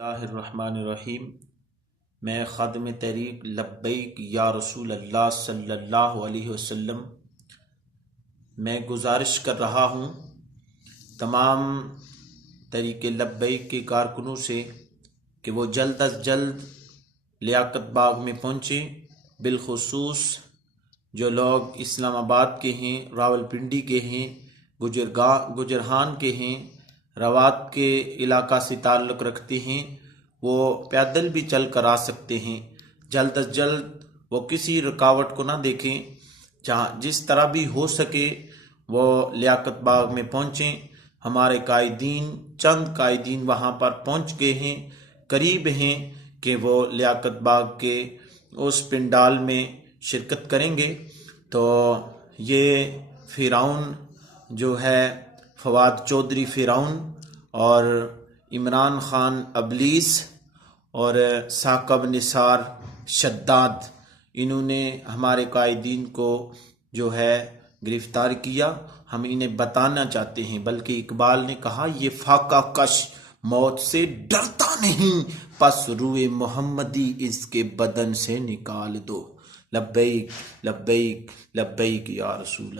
اللہ الرحمن الرحیم۔ میں خادم تحریک لبیک یارسول صلی اللہ علیہ وسلم میں گزارش کر رہا ہوں تمام تحریک لبیک کے کارکنوں سے کہ وہ جلد از جلد لیاقت باغ میں پہنچیں، بالخصوص جو لوگ اسلام آباد کے ہیں، راولپنڈی کے ہیں، گجرہان کے ہیں، روات کے علاقہ سے تعلق رکھتے ہیں، وہ پیدل بھی چل کر آ سکتے ہیں۔ جلد از جلد وہ کسی رکاوٹ کو نہ دیکھیں، جس طرح بھی ہو سکے وہ لیاقت باغ میں پہنچیں۔ ہمارے چند قائدین وہاں پر پہنچ گئے ہیں، قریب ہیں کہ وہ لیاقت باغ کے اس پنڈال میں شرکت کریں گے۔ تو یہ فرعون جو ہے، فواد چودھری فرعون اور عمران خان ابلیس اور ثاقب نثار شداد، انہوں نے ہمارے قائدین کو جو ہے گرفتار کیا۔ ہم انہیں بتانا چاہتے ہیں، بلکہ اقبال نے کہا یہ فاقہ کش موت سے ڈرتا نہیں، پس روئے محمدی اس کے بدن سے نکال دو۔ لبیک لبیک لبیک یا رسول اللہ۔